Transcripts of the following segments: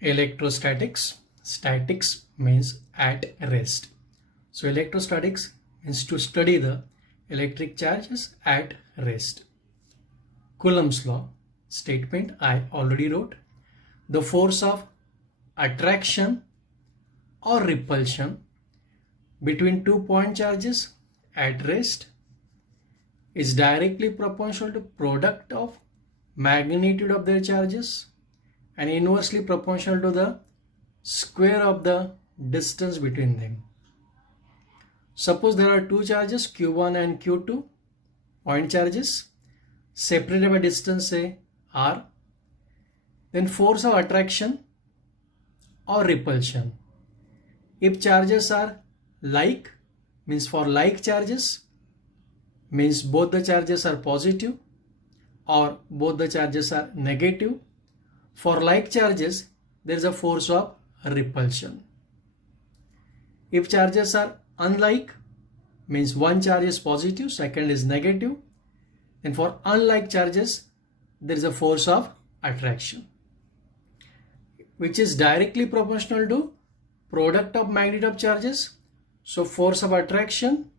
Electrostatics. Statics means at rest. So electrostatics means to study the electric charges at rest. Coulomb's law statement I already wrote. The force of attraction or repulsion between 2 point charges at rest is directly proportional to product of magnitude of their charges and inversely proportional to the square of the distance between them. Suppose there are two charges Q1 and Q2 point charges separated by distance say R. Then force of attraction or repulsion. If charges are like, means for like charges, means both the charges are positive or both the charges are negative. For like charges, there is a force of repulsion. If charges are unlike, means one charge is positive, second is negative. And for unlike charges, there is a force of attraction, which is directly proportional to product of magnitude of charges. So force of attraction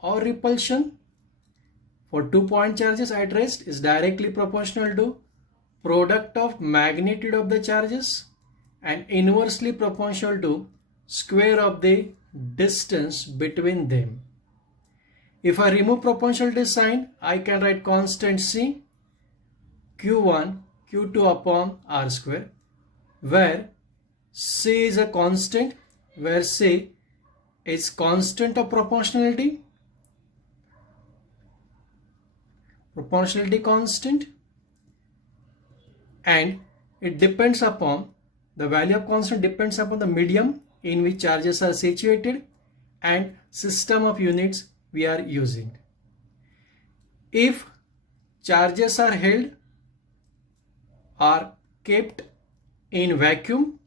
or repulsion for 2 point charges at rest is directly proportional to product of magnitude of the charges and inversely proportional to square of the distance between them. If I remove proportionality sign, I can write constant C Q1 Q2 upon R square, where C is a constant, where C is constant of proportionality constant, and it depends upon the value of constant depends upon the medium in which charges are situated and system of units we are using. If charges are held or kept in vacuum,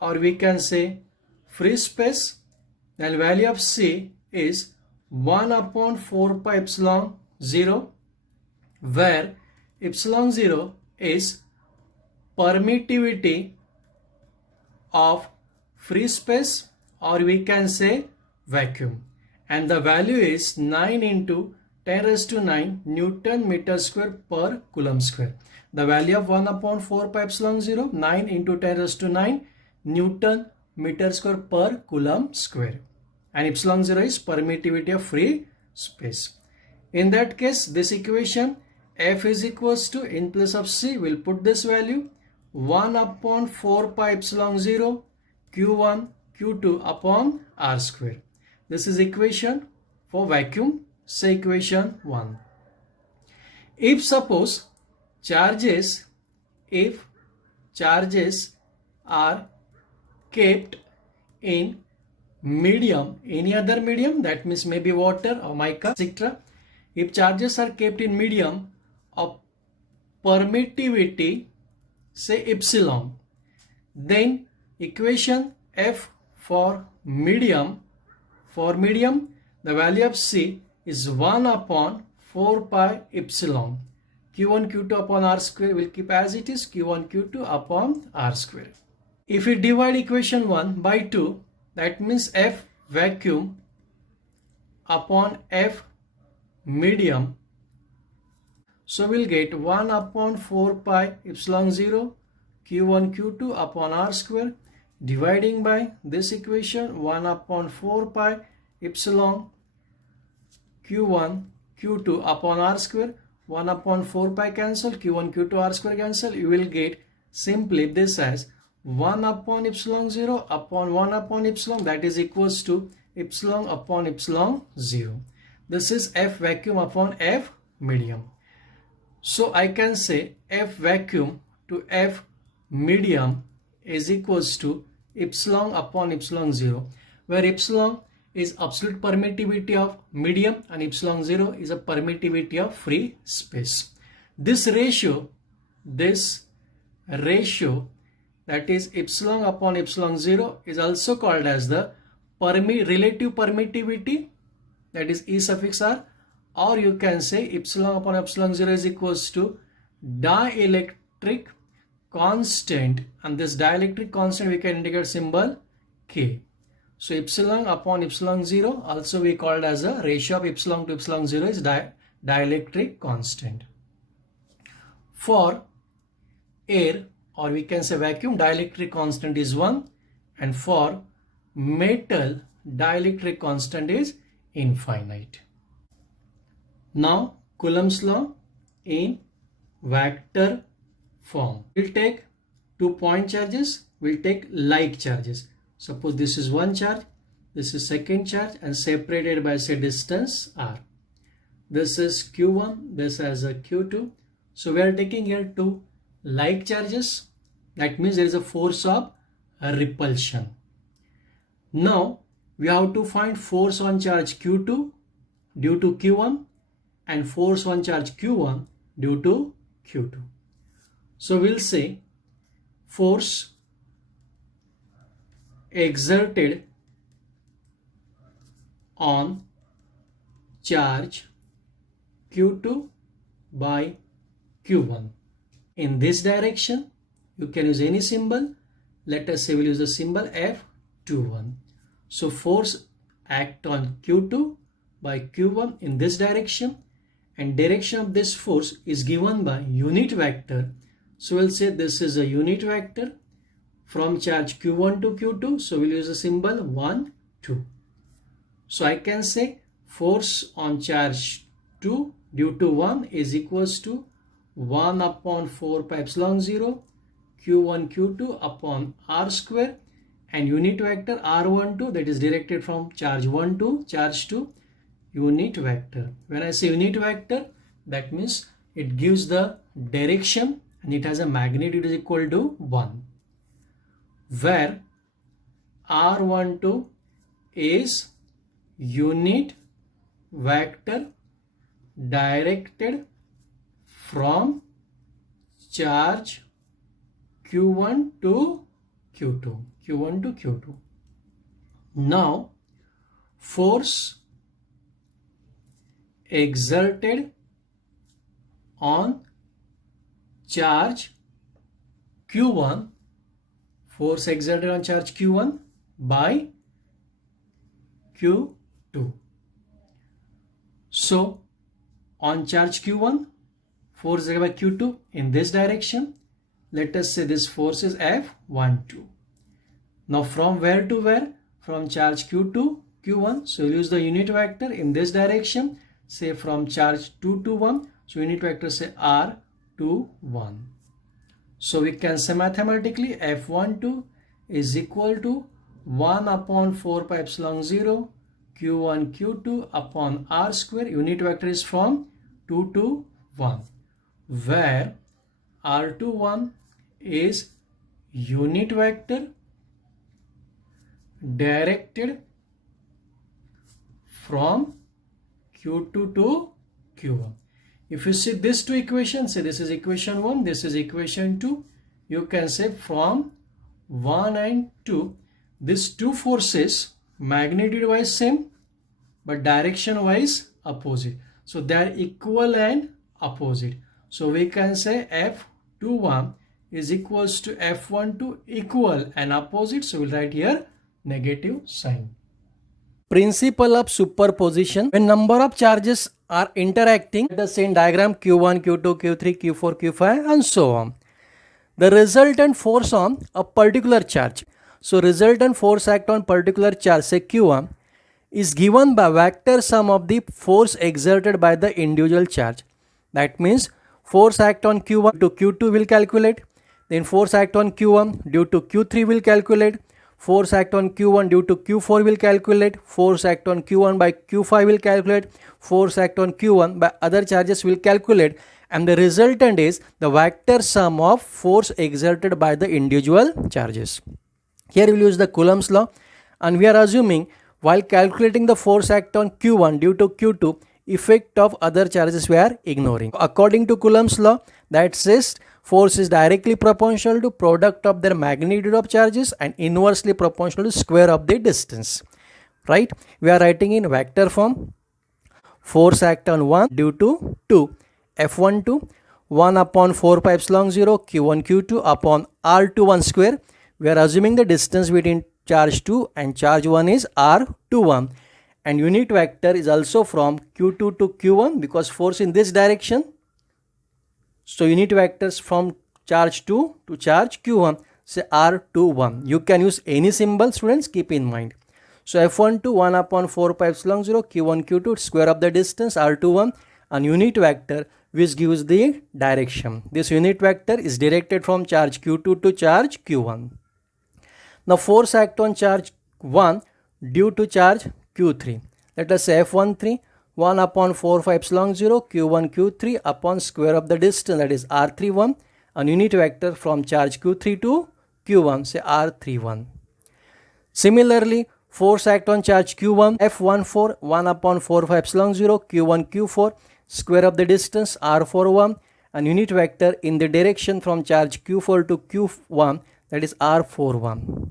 or we can say free space, then value of C is 1 upon 4 pi epsilon 0, where epsilon 0 is permittivity of free space, or we can say vacuum, and the value is 9 into 10 raised to 9 Newton meter square per Coulomb square. The value of 1 upon 4 pi epsilon 0, 9 into 10 raised to 9 Newton meter square per Coulomb square, and epsilon 0 is permittivity of free space. In that case, this equation F is equals to, in place of C, we'll put this value 1 upon 4 pi epsilon 0 Q1 Q2 upon R square. This is equation for vacuum, say equation 1. If suppose charges are kept in medium, any other medium, that means maybe water or mica, etc. If charges are kept in medium of permittivity say epsilon, then equation F for medium, the value of C is 1 upon 4 pi epsilon Q1 Q2 upon R square will keep as it is, Q1 Q2 upon R square. If we divide equation 1 by 2, that means F vacuum upon F medium, so we'll get 1 upon 4 pi epsilon 0 Q1 Q2 upon R square, dividing by this equation 1 upon 4 pi epsilon Q1 Q2 upon R square, 1 upon 4 pi cancel, Q1 Q2 R square cancel, you will get simply this as 1 upon epsilon 0 upon 1 upon epsilon, that is equals to epsilon upon epsilon 0. This is F vacuum upon F medium. So I can say F vacuum to F medium is equals to epsilon upon epsilon 0, where epsilon is absolute permittivity of medium and epsilon 0 is a permittivity of free space. This ratio that is epsilon upon epsilon 0 is also called as the relative permittivity, that is E suffix R, or you can say epsilon upon epsilon 0 is equals to dielectric constant, and this dielectric constant we can indicate symbol K. So epsilon upon epsilon 0, also we called as a ratio of epsilon to epsilon 0 is dielectric constant. For air, or we can say vacuum, dielectric constant is 1, and for metal, dielectric constant is infinite. Now Coulomb's law in vector form. We'll take 2 point charges, we'll take like charges. Suppose this is one charge, this is second charge, and separated by say distance r. This is q1, this as a q2. So we are taking here 2 like charges. That means there is a force of repulsion. Now we have to find force on charge q2 due to q1 and force on charge q1 due to q2. So we'll say force exerted on charge q2 by q1. In this direction, you can use any symbol. Let us say we'll use the symbol F21. So force act on q2 by q1 in this direction, and direction of this force is given by unit vector. So we'll say this is a unit vector from charge q1 to q2. So we'll use the symbol 1, 2. So I can say force on charge 2 due to 1 is equals to 1 upon 4 pi epsilon 0 q1 q2 upon r square, and unit vector r12 that is directed from charge 1 to charge 2, unit vector. When I say unit vector, that means it gives the direction and it has a magnitude is equal to 1, where r12 is unit vector directed from charge q1 to q2. Now force exerted on charge q1, force exerted on charge q1 by q2. So on charge q1, force exerted by q2 in this direction. Let us say this force is F12. Now from where to where? From charge q2 q1. So we'll use the unit vector in this direction, say from charge 2 to 1. So unit vector say r to 1. So we can say mathematically F12 is equal to 1 upon 4 pi epsilon 0 q1 q2 upon r square. Unit vector is from 2 to 1, where r21 is unit vector directed from q2 to q1. If you see these two equations, say this is equation 1, this is equation 2, you can say from 1 and 2, these two forces magnitude wise same but direction wise opposite. So they are equal and opposite. So we can say F21 is equals to F12 equal and opposite. So we'll write here negative sign. Principle of superposition. When number of charges are interacting at the same diagram q1, q2, q3, q4, q5 and so on, the resultant force on a particular charge. So resultant force act on particular charge, say q1, is given by vector sum of the force exerted by the individual charge. That means force act on q1 to q2 will calculate, then force act on q1 due to q3 will calculate, force act on q1 due to q4 will calculate, force act on q1 by q5 will calculate, force act on q1 by other charges will calculate, and the resultant is the vector sum of force exerted by the individual charges. Here we will use the Coulomb's law, and we are assuming while calculating the force act on q1 due to q2, effect of other charges we are ignoring. According to Coulomb's law, that says force is directly proportional to product of their magnitude of charges and inversely proportional to square of the distance. Right? We are writing in vector form. Force act on 1 due to 2 F12, 1 upon 4 pi epsilon 0 q1 q2 upon r21 square. We are assuming the distance between charge 2 and charge 1 is r21, and unit vector is also from q2 to q1 because force in this direction. So unit vectors from charge 2 to charge q1, say r21. You can use any symbol, students, keep in mind. So f12 1 upon 4 pi epsilon 0 q1 q2, square of the distance r21, and unit vector which gives the direction. This unit vector is directed from charge q2 to charge q1. Now force act on charge 1 due to charge q3. Let us say f13 1 upon 4 pi epsilon 0 q1 q3 upon square of the distance, that is r31, and unit vector from charge q3 to q1, say r31. Similarly, force act on charge q1 f14 1 upon 4 pi epsilon 0 q1 q4 square of the distance r41, and unit vector in the direction from charge q4 to q1, that is r41,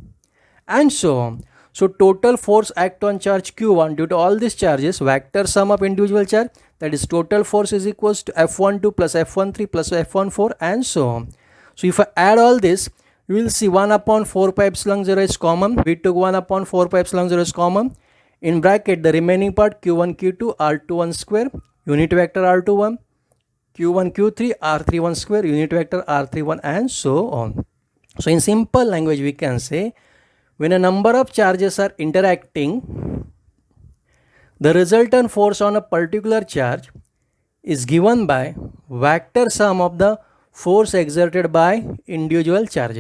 and so on. So total force act on charge q1 due to all these charges, vector sum of individual charge, that is total force is equals to f12 plus f13 plus f14, and so on. So if I add all this, you will see 1 upon 4 pi epsilon 0 is common. We took 1 upon 4 pi epsilon 0 is common. In bracket, the remaining part q1 q2 r21 square, unit vector r21, q1 q3 r31 square, unit vector r31, and so on. So in simple language, we can say when a number of charges are interacting, the resultant force on a particular charge is given by vector sum of the force exerted by individual charges.